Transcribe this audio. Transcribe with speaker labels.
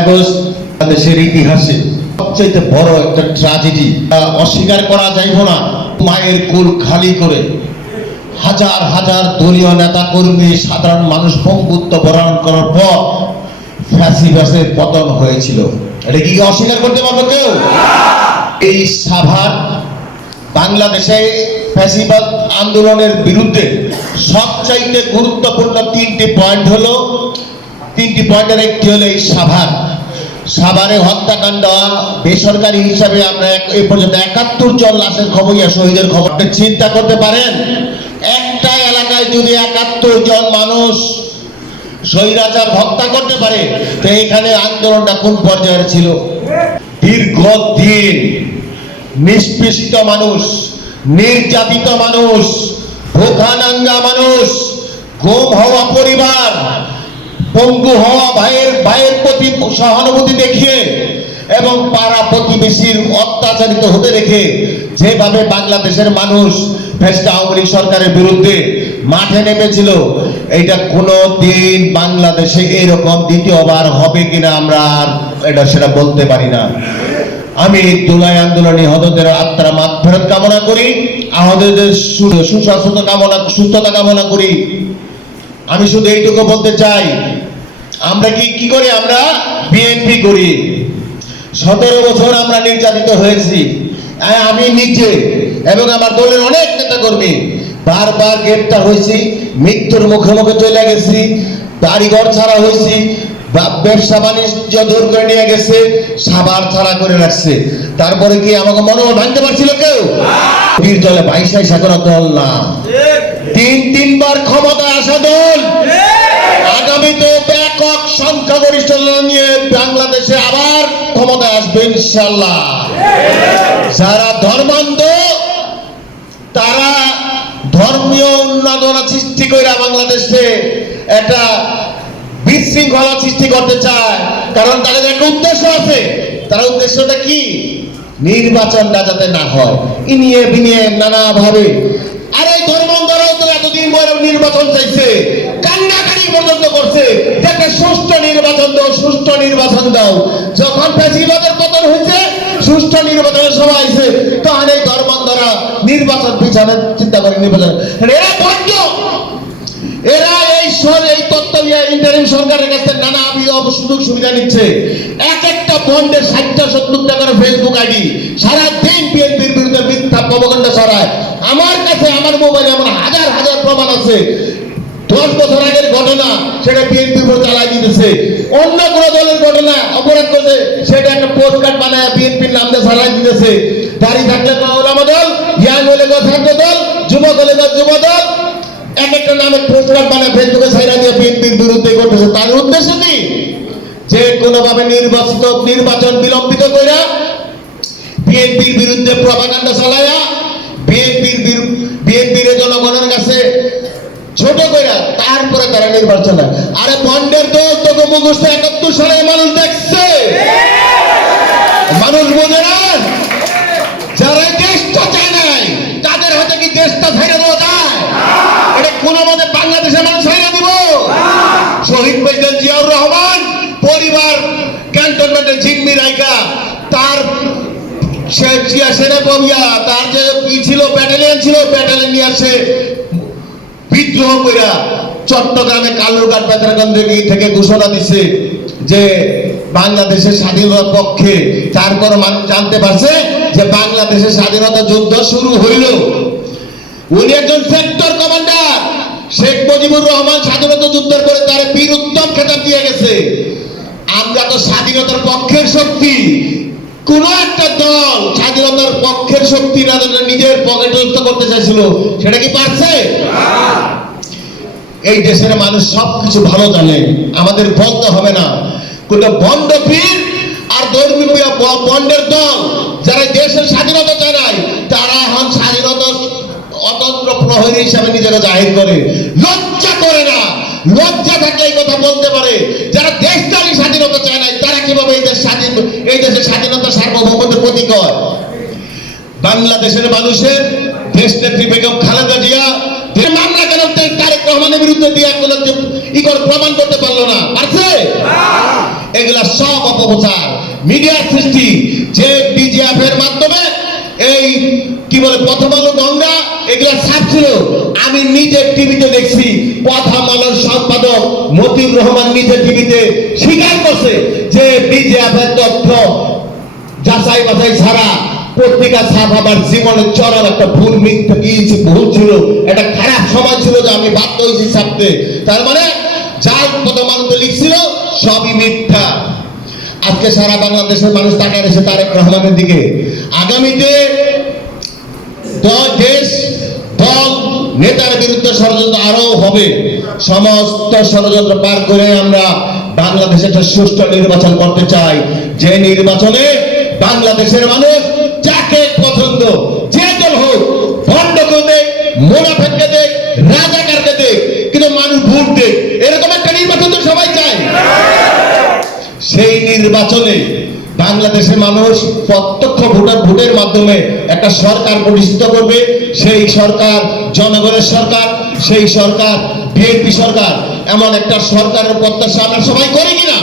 Speaker 1: August দেশের ইতিহাসে সবচেয়ে বড় একটা ট্রাজেডি অস্বীকার করা যাইব না। মায়ের কুল খালি করে হাজার হাজার দলীয় নেতা কর্মী সাধারণ মানুষ পঙ্গুত্ব বরণ করার পর ফ্যাসিবাসের পতন হয়েছিল। এটা কি অস্বীকার করতে পারব কেউ? এই সাভার বাংলাদেশে ফ্যাসিবাদ আন্দোলনের বিরুদ্ধে সবচাইতে গুরুত্বপূর্ণ তিনটি পয়েন্ট হলো, তিনটি পয়েন্টের একটি হলো এই সাভার। সাভারে হত্যাকাণ্ড, বেসরকারি হিসাবে আমরা এই পর্যন্ত একাত্তর জন লাশের খবর ইয়া শহীদের খবর। চিন্তা করতে পারেন, একটা এলাকায় যদি একাত্তর জন মানুষ স্বৈরাচার হত্যা করতে পারে, তো এখানে আন্দোলনটা কোন পর্যায়ের ছিল? দীর্ঘদিন নিষ্পেষিত মানুষ, নির্যাতিত মানুষ ভোখানাঙ্গা মানুষ, গুম হওয়া পরিবার পঙ্গু হওয়া ভাইয়ের ভাইয়ের প্রতি সহানুভূতি দেখিয়ে এবং পাড়া প্রতিবেশীর অত্যাচারিত হতে রেখে যেভাবে বাংলাদেশের মানুষ ফেস্ট আওয়ামী সরকারের বিরুদ্ধে মাঠে নেমেছিল এটা কোনো দিন বাংলাদেশে এরকম দ্বিতীয়বার হবে কিনা আমরা আর এটা সেটা বলতে পারি না। আমি জুলাই আন্দোলনী হতদের আত্মারা মাত ফেরত কামনা করি, আহতদের সুস্বাস্থ্য কামনা, সুস্থতা কামনা করি। আমি শুধু এইটুকু বলতে চাই আমরা কি কি করি আমরা? বিএনপি করি। সতেরো বছর আমরা নির্যাতিত হয়েছি। আমি নিজে এবং আমার দলের অনেক নেতা কর্মী বারবার গ্রেপ্তার হয়েছি মৃত্যুর মুখে মুখে চলে গেছি বাড়িঘর ছাড়া হয়েছি ব্যবসা বাণিজ্য দূর করে নিয়ে গেছে সাবার ছাড়া করে রাখছে। তারপরে কি আমাকে মনোবল ভাঙতে পারছিল কেউ? বীর দলে বাইশাই সাগর দল না। তিন তিনবার ক্ষমতায় আসা দল। সংখ্যাগরিষ্ঠতা নিয়ে বাংলাদেশে আবার ক্ষমতায় আসবে ইনশাল্লাহ যারা ধর্মান্ধ, তারা ধর্মীয় উন্মাদনা সৃষ্টি করে বাংলাদেশে একটা বিশৃঙ্খলা সৃষ্টি করতে চায়। কারণ তাদের একটা উদ্দেশ্য আছে। তার উদ্দেশ্যটা কি? নির্বাচনটা যাতে না হয়। ইনিয়ে বিনিয়ে নানাভাবে। আর ধর্মান্ধরাও তো এতদিন পরে নির্বাচন চাইছে। কান্নাকাটি পর্যন্ত করছে। সুষ্ঠু নির্বাচন দাও, সুষ্ঠু নির্বাচন দাও। যখন ফ্যাসিবাদের পতন হয়েছে, সুষ্ঠু নির্বাচনের সময় আইছে। তখন এই ধর্মান্ধরা নির্বাচন পিছনে চিন্তা করে নির্বাচন এরা বন্ধ এরা এই সর এই তত্ত্ব ইন্টারিম সরকারের কাছে নানা সুযোগ সুবিধা নিচ্ছে। এক একটা বন্ডের ষাটটা সত্তরটা করে ফেসবুক আইডি সারা দিন বিএনপির বিরুদ্ধে মিথ্যা প্রবকাণ্ডা ছড়ায়। আমার কাছে, আমার মোবাইলে আমার হাজার হাজার প্রমাণ আছে। দশ বছর আগের সেটা বিএনপির উপর চালাই দিতেছে। অন্য কোন দলের ঘটনা অপরাধ করছে, সেটা একটা পোস্ট কার্ড বানায় বিএনপির নাম দিয়ে চালাই দিতেছে। দাড়ি থাকলে ওলামা দল, ইয়াং হলে ছাত্র দল, যুবক হলে যুব দল। এক একটা নামে পোস্টার বানায় ফেসবুকে ছাইরা দিয়ে বিএনপির বিরুদ্ধে করতেছে তার উদ্দেশ্য কি? যে কোনোভাবে নির্বাচিত, নির্বাচন বিলম্বিত কইরা বিএনপির বিরুদ্ধে প্রপাগান্ডা চালায়া বিএনপির বিএনপির জনগণের কাছে ছোট কইরা তারপরে তারা নির্বাচন আরে বন্ডের তো তোকে মুখস্থ একাত্তর সালে মানুষ দেখছে। মানুষ বোঝে না। যারা দেশটা চায় নাই, তাদের হাতে কি দেশটা দেওয়া যায়? এটা কোন মতে বাংলাদেশের মানুষ দিব? শহীদ জিয়াউর রহমান, পরিবার ক্যান্টনমেন্টের জিম্মি রাইকা তার সে জিয়া তার যে ছিল, ব্যাটালিয়ন ছিল, ব্যাটালিয়ন নিয়ে আসে বিদ্রোহ কইরা চট্টগ্রামে কালুরঘাট বেতারগঞ্জ থেকে ঘোষণা দিছে যে বাংলাদেশের স্বাধীনতার পক্ষে তারপর মানুষ জানতে পারছে যে বাংলাদেশের স্বাধীনতা যুদ্ধ শুরু হইল। উনি একজন সেক্টর কমান্ডার শেখ মুজিবুর রহমান স্বাধীনতা যুদ্ধের করে তার বীর উত্তম খেতাব দিয়ে গেছে। আমরা তো স্বাধীনতার পক্ষের শক্তি। কোন একটা দল স্বাধীনতার পক্ষের শক্তি না নিজের পকেট করতে চাইছিল। সেটা কি পারছে? এই দেশের মানুষ সবকিছু ভালো জানে, আমাদের বলতে হবে না। কোন বন্ড পীর আর ধর্মীয় ব- বন্ডের দল, যারা দেশের স্বাধীনতা চায় তারা এখন স্বাধীনতা অতন্ত্র প্রহরী হিসাবে নিজেকে জাহির করে। লজ্জা করে না। লজ্জা থাকলে এই কথা বলতে পারে। যারা দেশটারই স্বাধীনতা চায় নাই, তারা কীভাবে এই দেশ স্বাধীন এই দেশের স্বাধীনতা সার্বভৌমত্বের প্রতীক হয়? বাংলাদেশের মানুষের দেশ নেত্রী বেগম খালেদা জিয়া অপপ্রচার মিডিয়ার সৃষ্টি, যে বিজিএফ এর মাধ্যমে এই, কি বলে প্রথম আলো গঙ্গা, এগুলা ছাপছিল আমি নিজে টিভিতে দেখছি প্রথম আলোর সম্পাদক মতিউর রহমান নিজে টিভিতে স্বীকার করছে যে বিজিএফ এর তথ্য যাচাই বাছাই ছাড়া পত্রিকা ছাপাবার জীবনে চরম একটা ভুল, মিথ্যা গিয়েছে ভুল ছিল, একটা খারাপ সময় ছিল যে আমি বাধ্য হয়েছি ছাপতে। তার মানে যার পদমান্ত লিখছিল, সবই মিথ্যা। আজকে সারা বাংলাদেশের মানুষ তাকায় রয়েছে তারেক রহমানের দিকে। আগামীতে দেশ, দল, নেতার বিরুদ্ধে ষড়যন্ত্র আরও হবে। সমস্ত ষড়যন্ত্র পার করে আমরা বাংলাদেশে একটা সুষ্ঠু নির্বাচন করতে চাই, যে নির্বাচনে বাংলাদেশের মানুষ যাকে পছন্দ, যে দল হোক ভণ্ডকে দেখ মোনাফেককে দেখ রাজাকারকে দেখ কিন্তু মানুষ ভোট দেখ এরকম একটা নির্বাচন তো সবাই চায় সেই নির্বাচনে বাংলাদেশের মানুষ প্রত্যক্ষ ভোটার ভোটের মাধ্যমে একটা সরকার প্রতিষ্ঠিত করবে। সেই সরকার জনগণের সরকার, সেই সরকার বিএনপি সরকার, এমন একটা সরকারের প্রত্যাশা আমরা সবাই করি কিনা?